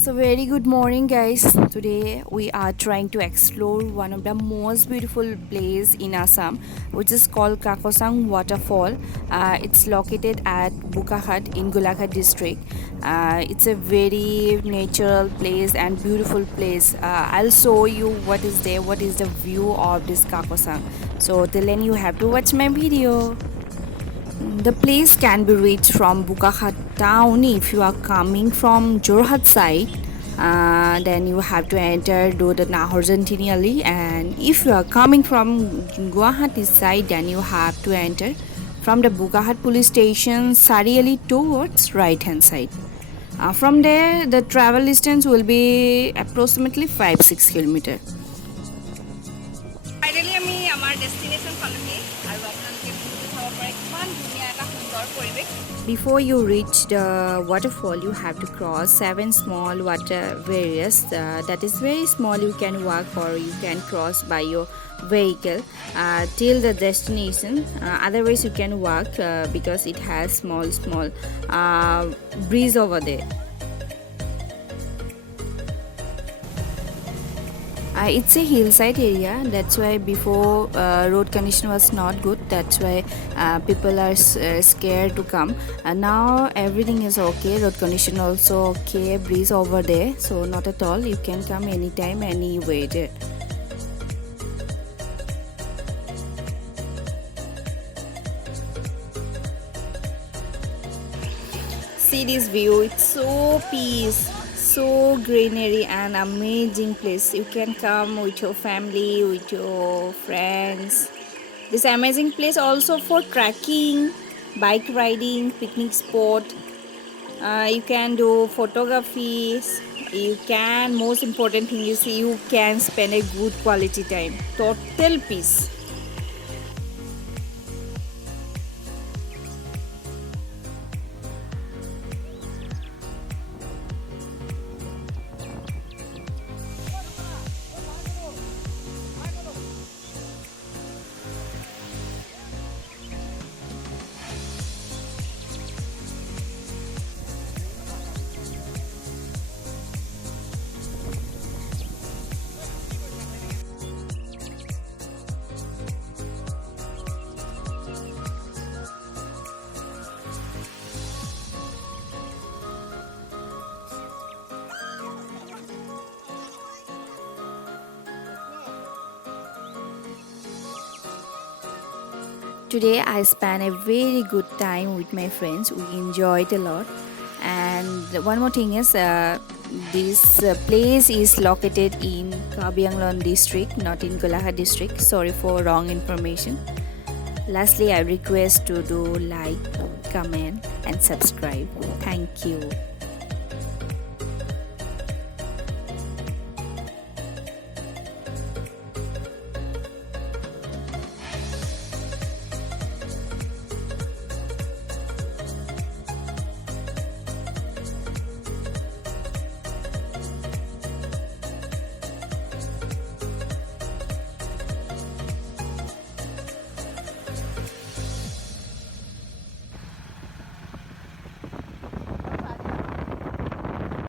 So very good morning guys. Today we are trying to explore one of the most beautiful place in Assam, which is called Kakosang Waterfall. It's located at Bukakhat in Golaghat district. It's a very natural place and beautiful place. I'll show you what is there, what is the view of this Kakosang. So till then you have to watch my video. The place can be reached from Bukakhat town if you are coming from Jorhat side. Then you have to enter do the Nahorjantini Ali, and if you are coming from Guwahati side, then you have to enter from the Bukakhat police station Sari Ali towards right hand side. From there, the travel distance will be approximately 5-6 kilometer. Finally আমি আমাৰ destination পালোহি আৰু আপোনালোকে ভিউটো চাব পাৰে কিমান ধুনীয়া এটা সুন্দৰ পৰিৱেশ। Before you reach the waterfall, you have to cross 7 small water barriers. That is very small. You can walk or you can cross by your vehicle till the destination. Otherwise, you can walk because it has small breeze over there. It's a hillside area, that's why before road condition was not good, that's why people are scared to come. Now everything is okay, road condition also okay, breeze over there, so not at all, you can come anytime, anywhere. See this view, it's so peace, so greenery and amazing place. You can come with your family, with your friends. This amazing place also for trekking, bike riding, picnic spot. You can do photography. You can, most important thing is you can spend a good quality time. Total peace. Today I spent a very good time with my friends. We enjoyed a lot. And one more thing is this place is located in Kabi Anglong district, not in Golaghat district. Sorry for wrong information. Lastly, I request to do like, comment and subscribe. Thank you.